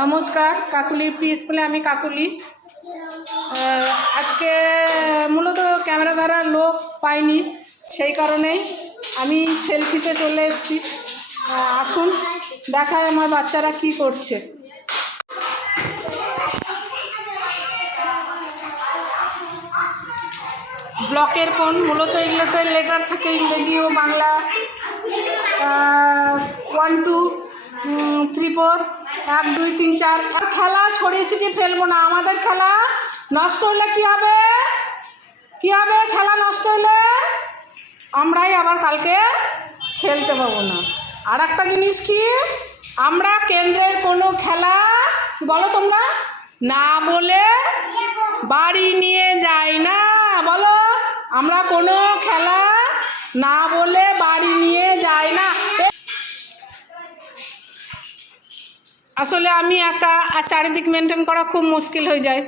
নমস্কার, কাকুলি প্রি স্কুলে আমি কাকুলি। আজকে মূলত ক্যামেরা ধরার লোক পাইনি, সেই কারণেই আমি সেলফিতে চলে এসেছি। আসুন দেখায় আমার বাচ্চারা কি করছে। ব্লকের কোন মূলত এগুলোতে লেটার থাকে, ইংরেজি ও বাংলা 1 2 3 4 1 2 3 4। আর খেলা ছড়িয়ে ছিটিয়ে ফেলবো না, আমাদের খেলা নষ্ট হলে কি হবে? খেলা নষ্ট হলে আমরাই আবার কালকে খেলতে পাবো না। আর একটা জিনিস কি, আমরা কেন্দ্রের কোনো খেলা বলো তোমরা না বলে বাড়ি নিয়ে যাই না। বলো, আমরা কোনো খেলা না বলে বাড়ি নিয়ে যাই না। আসলে আমি একা চারিদিক মেনটেন করা খুব মুশকিল হয়ে যায়।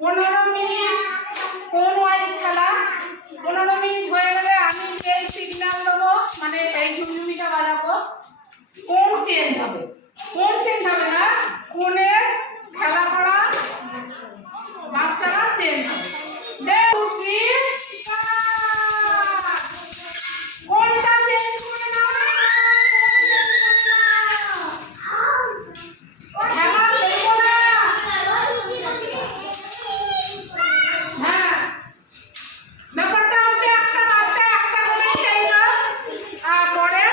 15 মিনিট কোন ওয়াইজ খেলা, 15 মিনিট হয়ে গেলে আমি এই সিগন্যাল দেবো, মানে এই ঝুমঝুমিটা বাজাবো। কোন চেঞ্জ হবে না, কোনের খেলা করা বাচ্চারা চেঞ্জ হবে। কোনটা চেঞ্জ করে না, ব্যাপারটা হচ্ছে একটা বাচ্চা একটা করে চেঞ্জ হয়, আর পরে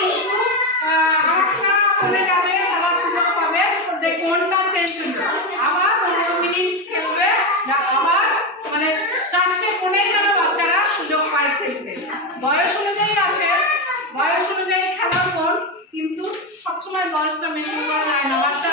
কিন্তু আরেকটা চলে যাবে, খেলার সুযোগ পাবে যে কোনটা চেঞ্জ হলো। আবার 15 মিনিট খেলবে, আবার মানে 4টে কোণেই যেন বাচ্চারা সুযোগ পায় খেলতে। বয়স অনুযায়ী খেলার কোণ, কিন্তু সবসময় বয়সটা মেনটেন করা যায় না। বাচ্চা